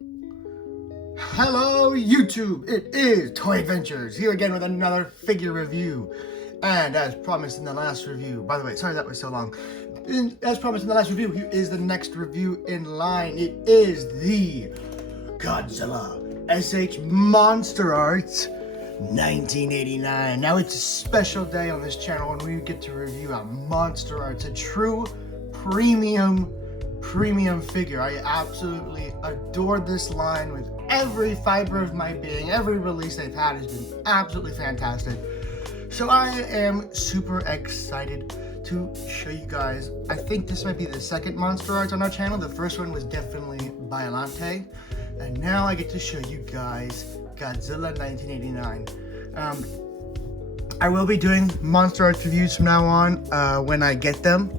Hello YouTube, it is Toy Adventures, here again with another figure review. And as promised in the last review, by the way, sorry that was so long. As promised in the last review, here is the next review in line. It is the Godzilla SH Monsterarts 1989. Now it's a special day on this channel when we get to review a Monsterarts, a true premium figure. I absolutely adore this line with every fiber of my being. Every release they've had has been absolutely fantastic. So I am super excited to show you guys. I think this might be the second Monsterarts on our channel. The first one was definitely Biollante. And now I get to show you guys Godzilla 1989. I will be doing Monsterarts reviews from now on when I get them.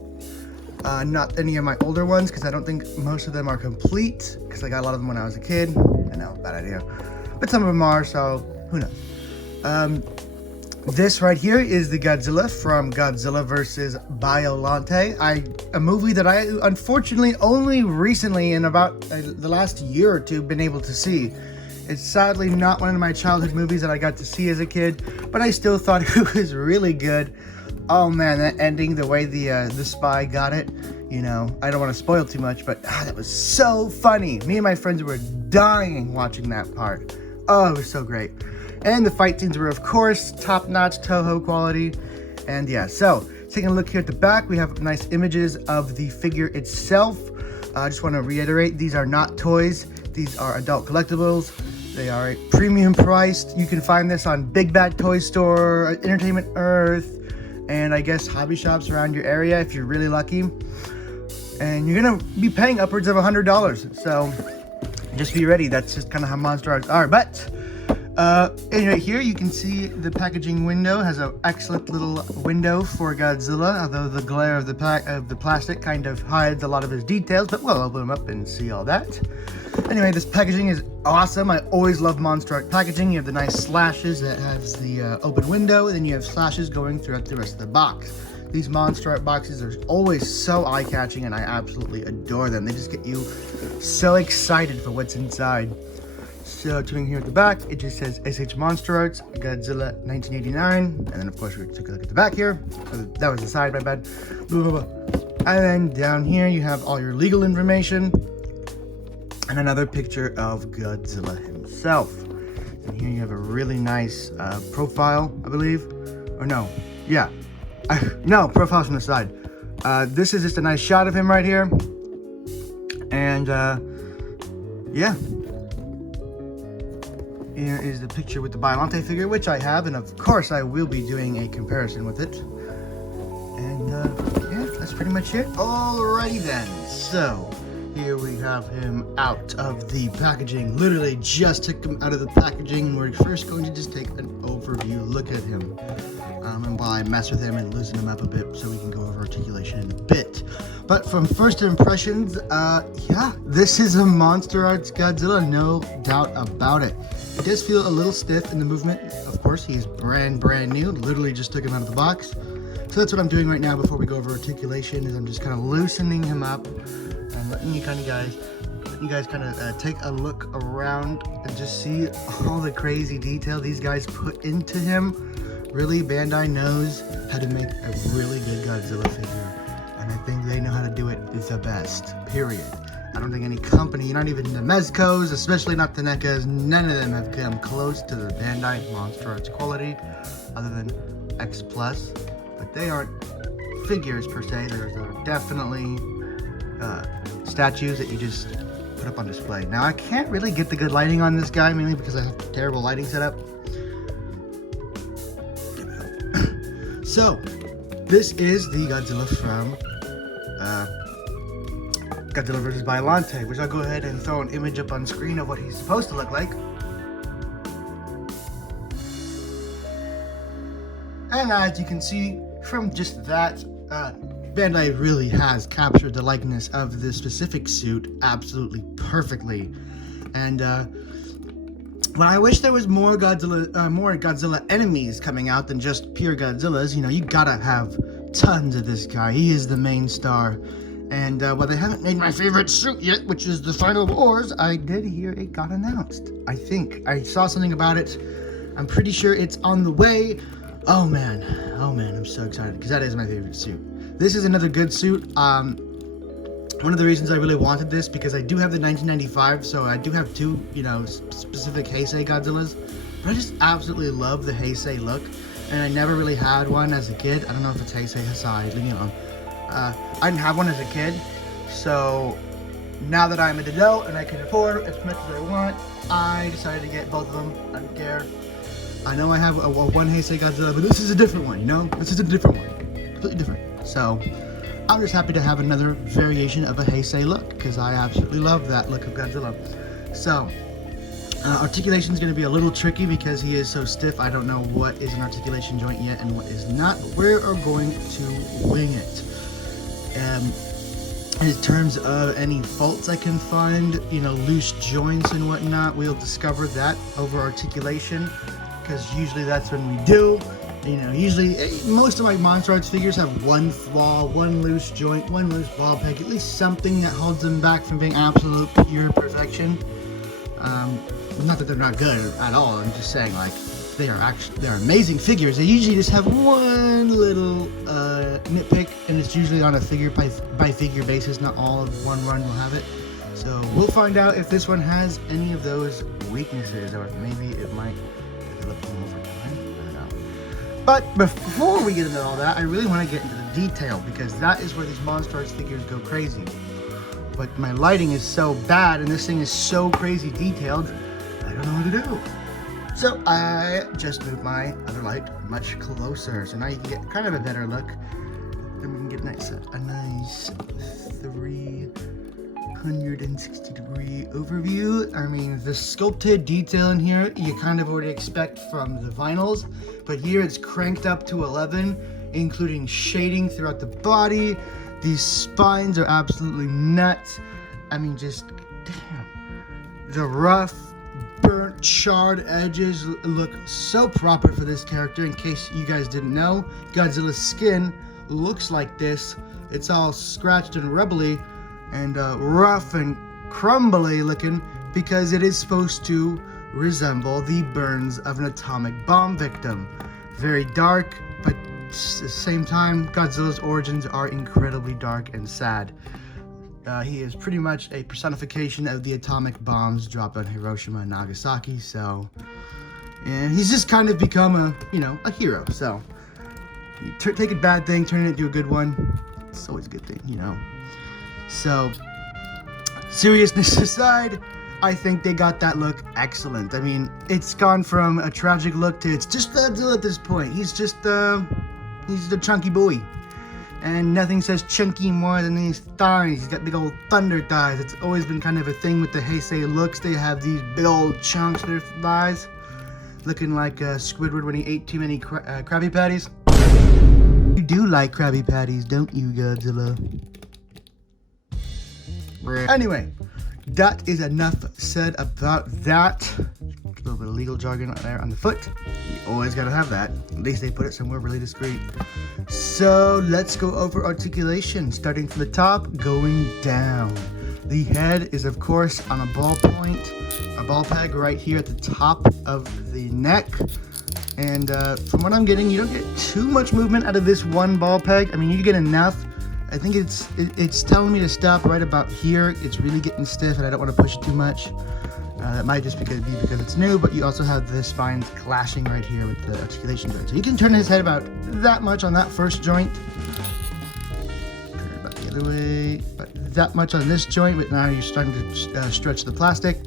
Not any of my older ones, because I don't think most of them are complete, because I got a lot of them when I was a kid. I know, bad idea. But some of them are, so who knows. This right here is the Godzilla from Godzilla vs. Biollante. A movie that I unfortunately only recently, in about the last year or two, been able to see. It's sadly not one of my childhood movies that I got to see as a kid, but I still thought it was really good. Oh man, that ending, the way the spy got it, you know, I don't want to spoil too much, but that was so funny. Me and my friends were dying watching that part. Oh, it was so great. And the fight scenes were, of course, top-notch Toho quality. And yeah, so taking a look here at the back, we have nice images of the figure itself. I just want to reiterate, these are not toys. These are adult collectibles. They are premium priced. You can find this on Big Bad Toy Store, Entertainment Earth, and I guess hobby shops around your area if you're really lucky. And you're gonna be paying upwards of $100. So just be ready. That's just kind of how Monsterarts are. But anyway, here you can see the packaging window has an excellent little window for Godzilla, although the glare of the plastic kind of hides a lot of his details, but we'll open them up and see all that. Anyway, this packaging is awesome. I always love Monsterart packaging. You have the nice slashes that has the open window, and then you have slashes going throughout the rest of the box. These Monsterart boxes are always so eye-catching, and I absolutely adore them. They just get you so excited for what's inside. So, turning here at the back, it just says SH Monsterarts, Godzilla 1989. And then, of course, we took a look at the back here. That was the side, my bad. Blah, blah, blah. And then down here, you have all your legal information. And another picture of Godzilla himself. And here you have a really nice profile, I believe. Or no, yeah. No, profile's from the side. This is just a nice shot of him right here. And, yeah. Here is the picture with the Biollante figure, which I have, and of course I will be doing a comparison with it. And yeah, that's pretty much it. Alrighty then, so here we have him out of the packaging. Literally just took him out of the packaging, and we're first going to just take an overview look at him. And while I mess with him and loosen him up a bit so we can go over articulation in a bit. But from first impressions, yeah, this is a Monsterarts Godzilla, no doubt about it. It does feel a little stiff in the movement. Of course, he's brand new. Literally just took him out of the box. So that's what I'm doing right now before we go over articulation, is I'm just kind of loosening him up and letting you guys kind of take a look around and just see all the crazy detail these guys put into him. Really, Bandai knows how to make a really good Godzilla figure, and I think they know how to do it the best, period. I don't think any company, not even the Mezcos, especially not the NECAs, none of them have come close to the Bandai Monsterarts quality, other than X+, but they aren't figures per se. They're definitely statues that you just put up on display. Now, I can't really get the good lighting on this guy, mainly because I have terrible lighting setup. So, this is the Godzilla from Godzilla vs. Biollante, which I'll go ahead and throw an image up on screen of what he's supposed to look like. And as you can see from just that, Bandai really has captured the likeness of this specific suit absolutely perfectly. And But I wish there was more Godzilla enemies coming out than just pure Godzillas. You know, you gotta have tons of this guy. He is the main star. And while they haven't made my favorite suit yet, which is the Final Wars, I did hear it got announced. I think. I saw something about it. I'm pretty sure it's on the way. Oh man, I'm so excited because that is my favorite suit. This is another good suit. One of the reasons I really wanted this, because I do have the 1995, so I do have two, specific Heisei Godzillas. But I just absolutely love the Heisei look, and I never really had one as a kid. I don't know if it's Heisei Hasai, leave me alone. I didn't have one as a kid, so now that I'm an adult and I can afford as much as I want, I decided to get both of them. I don't care. I know I have a one Heisei Godzilla, but this is a different one, This is a different one. Completely different. So, I'm just happy to have another variation of a Heisei look, because I absolutely love that look of Godzilla. So, articulation is going to be a little tricky because he is so stiff. I don't know what is an articulation joint yet and what is not. We are going to wing it. In terms of any faults I can find, loose joints and whatnot, we'll discover that over articulation, because usually that's when we do. Usually most of my Monsterarts figures have one flaw, one loose joint, one loose ball peg, at least something that holds them back from being absolute pure perfection. Not that they're not good at all, I'm just saying, like, they're amazing figures. They usually just have one little nitpick, and it's usually on a figure by figure basis. Not all of one run will have it. So we'll find out if this one has any of those weaknesses, or maybe it might develop them over time. I don't know. But before we get into all that, I really want to get into the detail, because that is where these Monsterarts figures go crazy. But my lighting is so bad, and this thing is so crazy detailed, I don't know what to do. So I just moved my other light much closer, so now you can get kind of a better look. Then we can get a nice 360-degree overview. I mean, the sculpted detail in here you kind of already expect from the vinyls, but here it's cranked up to 11, including shading throughout the body. These spines are absolutely nuts. I mean, just damn. The rough, burnt, charred edges look so proper for this character. In case you guys didn't know, Godzilla's skin looks like this. It's all scratched and rubbly and rough and crumbly looking, because it is supposed to resemble the burns of an atomic bomb victim. Very dark, but at the same time, Godzilla's origins are incredibly dark and sad. He is pretty much a personification of the atomic bombs dropped on Hiroshima and Nagasaki, so, and he's just kind of become a hero. So you take a bad thing, turn it into a good one. It's always a good thing, So, seriousness aside, I think they got that look excellent. I mean, it's gone from a tragic look to it's just Godzilla at this point. He's just he's the chunky boy. And nothing says chunky more than these thighs. He's got big old thunder thighs. It's always been kind of a thing with the Heisei looks. They have these big old chunks of their thighs, looking like Squidward when he ate too many Krabby Patties. You do like Krabby Patties, don't you, Godzilla? Anyway, that is enough said about that. A little bit of legal jargon there on the foot. You always gotta have that. At least they put it somewhere really discreet. So let's go over articulation, starting from the top, going down. The head is, of course, on a ball point, a ball peg right here at the top of the neck. And from what I'm getting, you don't get too much movement out of this one ball peg. I mean, you get enough. I think it's telling me to stop right about here. It's really getting stiff, and I don't want to push it too much. That might just be because it's new, but you also have the spines clashing right here with the articulation joint. So you can turn his head about that much on that first joint. Turn it about the other way, but that much on this joint, but now you're starting to stretch the plastic.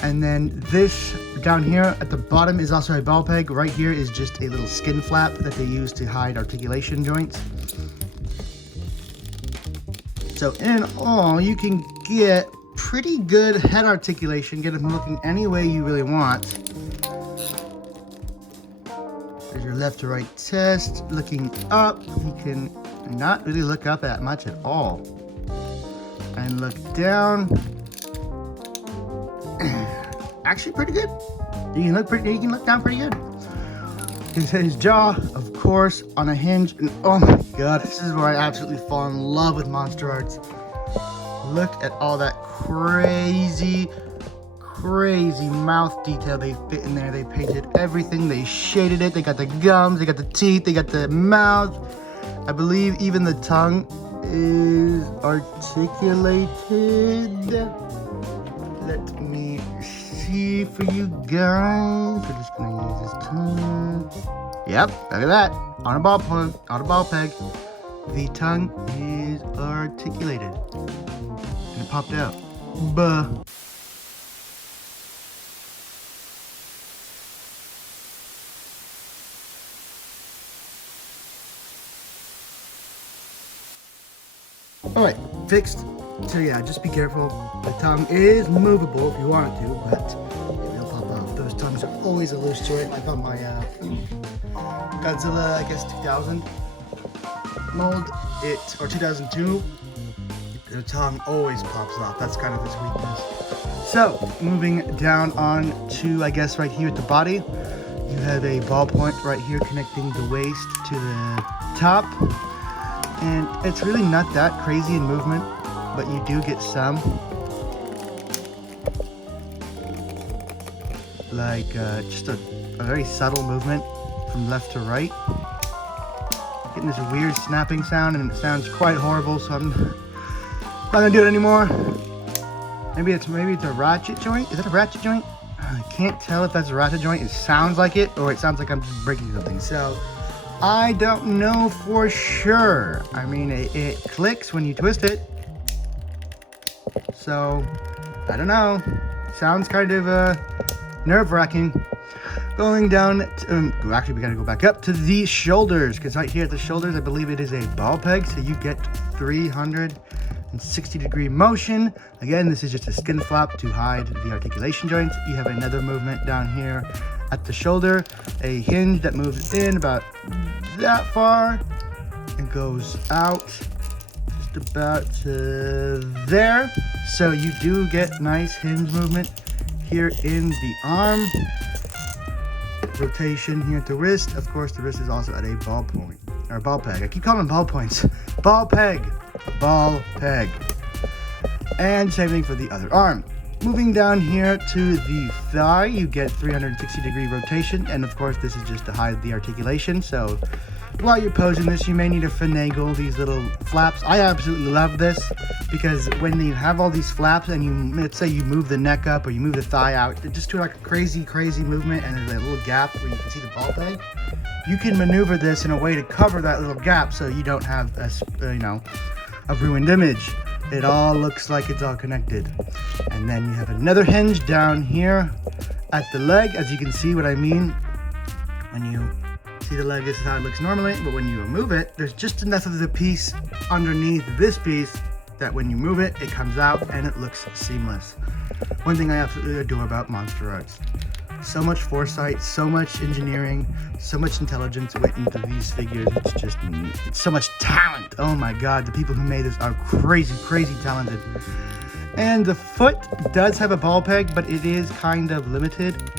And then this down here at the bottom is also a ball peg. Right here is just a little skin flap that they use to hide articulation joints. So in all, you can get pretty good head articulation, get him looking any way you really want. There's your left to right test. Looking up, he can not really look up that much at all. And look down. Actually pretty good. You can look down pretty good. His jaw, of course, on a hinge. And oh my god, this is where I absolutely fall in love with Monsterarts. Look at all that crazy mouth detail they fit in there. They painted everything. They shaded it. They got the gums. They got the teeth. They got the mouth. I believe even the tongue is articulated. Let me see for you guys. We're just gonna use this tongue. Yep, look at that. On a ball peg. The tongue is articulated. And it popped out. Buh. Alright, fixed. So yeah, just be careful. The tongue is movable if you want it to, but it will pop off. Those tongues are always a loose joint, like on my Godzilla, I guess 2000 mold, or 2002. The tongue always pops off. That's kind of its weakness. So, moving down on to, I guess, right here at the body, you have a ballpoint right here connecting the waist to the top. And it's really not that crazy in movement, but you do get some. Like just a very subtle movement from left to right. Getting this weird snapping sound, and it sounds quite horrible, so I'm not gonna do it anymore. Maybe it's a ratchet joint. Is that a ratchet joint? I can't tell if that's a ratchet joint. It sounds like it, or it sounds like I'm just breaking something. So I don't know for sure. I mean, it clicks when you twist it. So, I don't know. Sounds kind of nerve-wracking. Going down, actually we gotta go back up to the shoulders, because right here at the shoulders, I believe it is a ball peg, so you get 360-degree motion. Again, this is just a skin flap to hide the articulation joints. You have another movement down here at the shoulder, a hinge that moves in about that far and goes out just about to there. So you do get nice hinge movement here in the arm. Rotation here at the wrist. Of course, the wrist is also at a ball point, or ball peg. I keep calling them ball points. Ball peg. Ball peg. And same thing for the other arm. Moving down here to the thigh, you get 360-degree rotation, and of course this is just to hide the articulation. So while you're posing this, you may need to finagle these little flaps. I absolutely love this, because when you have all these flaps and let's say you move the neck up or you move the thigh out, just do like a crazy movement, and there's a little gap where you can see the ball peg. You can maneuver this in a way to cover that little gap so you don't have a ruined image. It all looks like it's all connected. And then you have another hinge down here at the leg. As you can see what I mean, when you see the leg, this is how it looks normally, but when you move it, there's just enough of the piece underneath this piece that when you move it, it comes out and it looks seamless. One thing I absolutely adore about Monsterarts. So much foresight, so much engineering, so much intelligence went into these figures. It's so much talent. Oh my god, the people who made this are crazy talented. And the foot does have a ball peg, but it is kind of limited.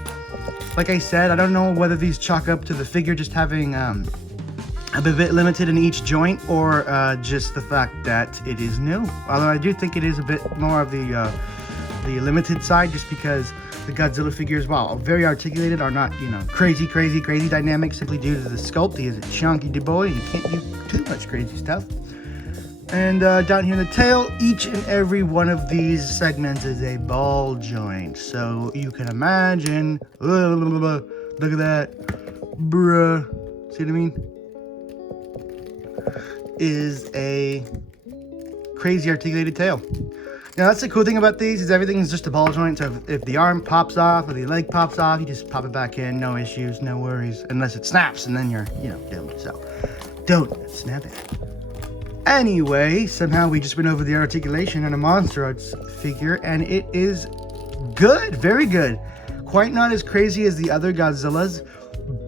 Like I said, I don't know whether these chalk up to the figure just having a bit limited in each joint, or just the fact that it is new. Although I do think it is a bit more of the limited side, just because the Godzilla figures, while very articulated, are not, crazy dynamic simply due to the sculpt. He is a chunky boy. You can't do too much crazy stuff. And down here in the tail, each and every one of these segments is a ball joint. So you can imagine, look at that, bruh, see what I mean? Is a crazy articulated tail. Now that's the cool thing about these, is everything is just a ball joint. So if the arm pops off or the leg pops off, you just pop it back in, no issues, no worries, unless it snaps, and then you're, doomed. So don't snap it. Anyway, somehow we just went over the articulation on a Monsterarts figure, and it is good, very good. Quite not as crazy as the other Godzillas,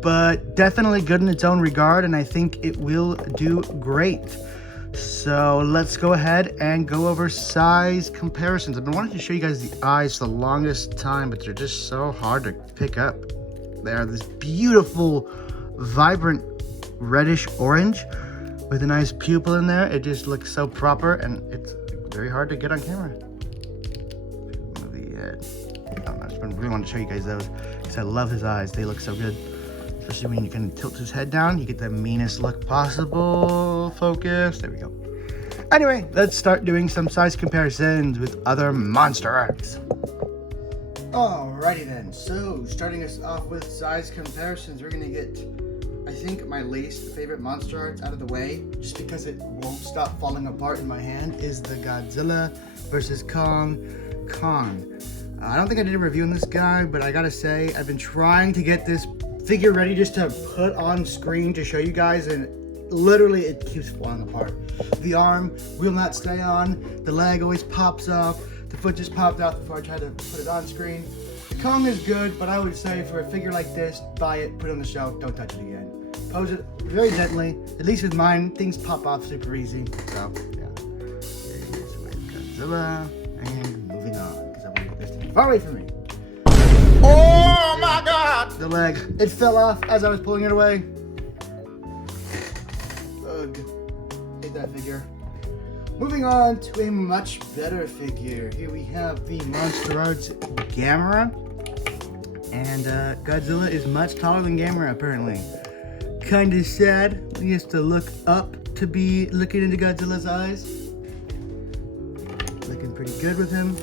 but definitely good in its own regard, and I think it will do great. So let's go ahead and go over size comparisons. I've been wanting to show you guys the eyes for the longest time, but they're just so hard to pick up. They are this beautiful vibrant reddish orange with a nice pupil in there. It just looks so proper, and it's very hard to get on camera. Move the head. I just really want to show you guys those because I love his eyes. They look so good, especially when you can tilt his head down. You get the meanest look possible. Focus. There we go. Anyway, let's start doing some size comparisons with other Monsterarts. Alrighty then, so starting us off with size comparisons, we're gonna get, I think, my least favorite Monsterarts out of the way, just because it won't stop falling apart in my hand, is the Godzilla versus Kong. I don't think I did a review on this guy, but I gotta say, I've been trying to get this figure ready just to put on screen to show you guys, and literally it keeps falling apart. The arm will not stay on, the leg always pops off, the foot just popped out before I tried to put it on screen. The Kong is good, but I would say for a figure like this, buy it, put it on the shelf, don't touch it again. Pose it very gently. At least with mine, things pop off super easy. So, yeah. There it is with Godzilla. And moving on, because I want to get this thing far away from me. Oh my god! The leg. It fell off as I was pulling it away. Ugh. Hate that figure. Moving on to a much better figure. Here we have the Monsterarts Gamera. And Godzilla is much taller than Gamera, apparently. Kinda sad. He has to look up to be looking into Godzilla's eyes. Looking pretty good with him.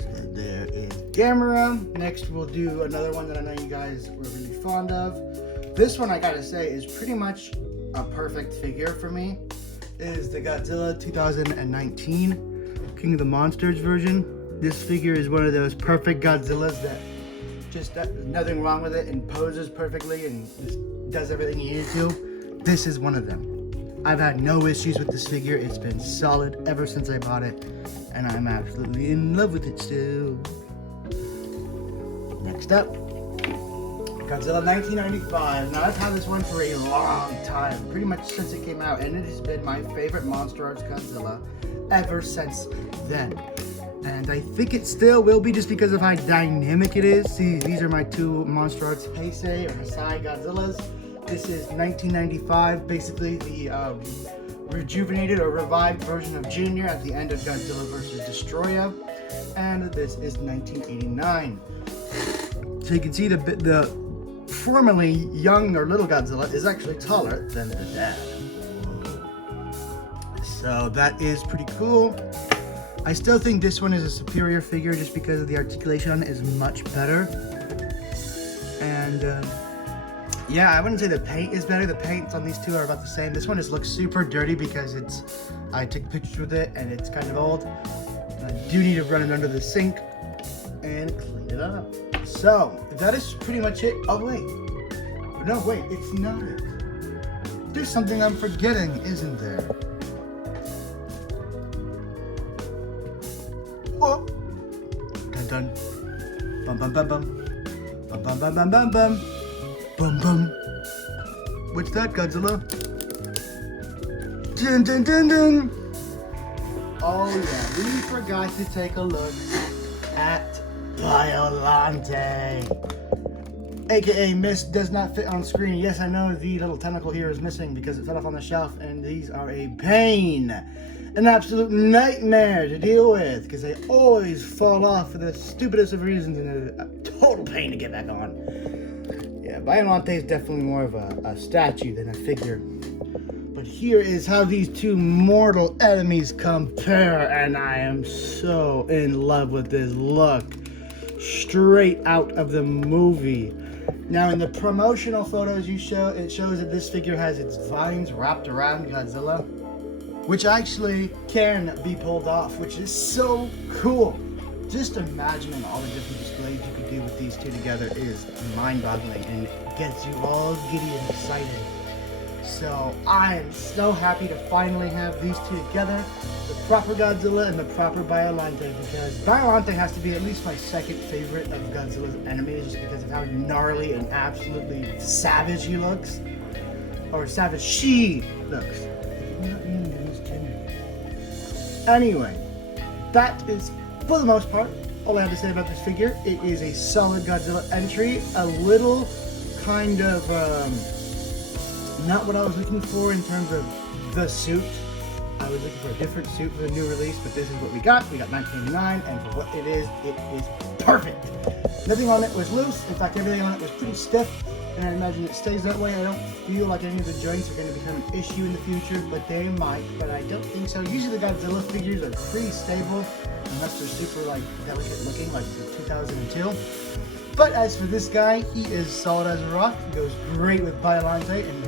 So there is Gamera. Next we'll do another one that I know you guys were really fond of. This one, I gotta say, is pretty much a perfect figure for me. It is the Godzilla 2019 King of the Monsters version. This figure is one of those perfect Godzillas that just nothing wrong with it and poses perfectly and just does everything you need to. This is one of them. I've had no issues with this figure. It's been solid ever since I bought it, and I'm absolutely in love with it still. Next up, Godzilla 1995. Now I've had this one for a long time, pretty much since it came out, and it has been my favorite Monsterarts Godzilla ever since then. And I think it still will be just because of how dynamic it is. See, these are my two Monsterarts Heisei or Heisei Godzillas. This is 1995, basically the rejuvenated or revived version of Junior at the end of Godzilla vs. Destroya. And this is 1989. So you can see the formerly young or little Godzilla is actually taller than the dad. So that is pretty cool. I still think this one is a superior figure just because of the articulation on it is much better. And yeah, I wouldn't say the paint is better. The paints on these two are about the same. This one just looks super dirty because I took pictures with it and it's kind of old. I do need to run it under the sink and clean it up. So that is pretty much it. Oh wait, no wait, it's not it. There's something I'm forgetting, isn't there? Oh, dun dun, bum bum bum bum, bum bum bum bum bum bum, bum bum. What's that, Godzilla? Dun dun dun dun. Oh yeah, we forgot to take a look at Violante, aka Mist does not fit on screen. Yes, I know the little tentacle here is missing because it fell off on the shelf, and these are a pain, an absolute nightmare to deal with because they always fall off for the stupidest of reasons, and they're a total pain to get back on. Yeah, Violante is definitely more of a statue than a figure. But here is how these two mortal enemies compare, and I am so in love with this look. Straight out of the movie. Now in the promotional photos it shows that this figure has its vines wrapped around Godzilla, which actually can be pulled off, which is so cool. Just imagining all the different displays you could do with these two together is mind-boggling and gets you all giddy and excited. So I am so happy to finally have these two together, the proper Godzilla and the proper Violante, because Violante has to be at least my second favorite of Godzilla's enemies just because of how gnarly and absolutely savage he looks. Or savage she looks. Anyway, that is, for the most part, all I have to say about this figure. It is a solid Godzilla entry. A little kind of not what I was looking for in terms of the suit. I was looking for a different suit for the new release, but this is what we got. We got 1989, and for what it is perfect. Nothing on it was loose. In fact, everything on it was pretty stiff, and I imagine it stays that way. I don't feel like any of the joints are going to become an issue in the future, but they might, but I don't think so. Usually the Godzilla figures are pretty stable, unless they're super like delicate looking, like the 2002. But as for this guy, he is solid as a rock. He goes great with Biollante and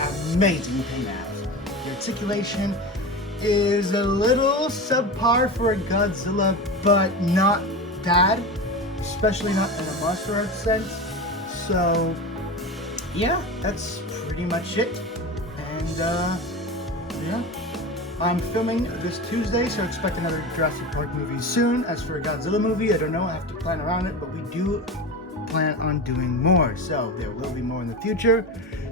has amazing paint abs. The articulation is a little subpar for a Godzilla, but not bad, especially not in a Monsterarts sense. So yeah, that's pretty much it. And yeah, I'm filming this Tuesday, so expect another Jurassic Park movie soon. As for a Godzilla movie, I don't know, I have to plan around it, but we do plan on doing more, so there will be more in the future.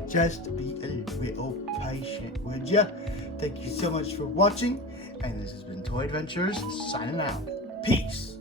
Just be a little patient, would ya? Thank you so much for watching, and this has been Toy Adventures, signing out. Peace!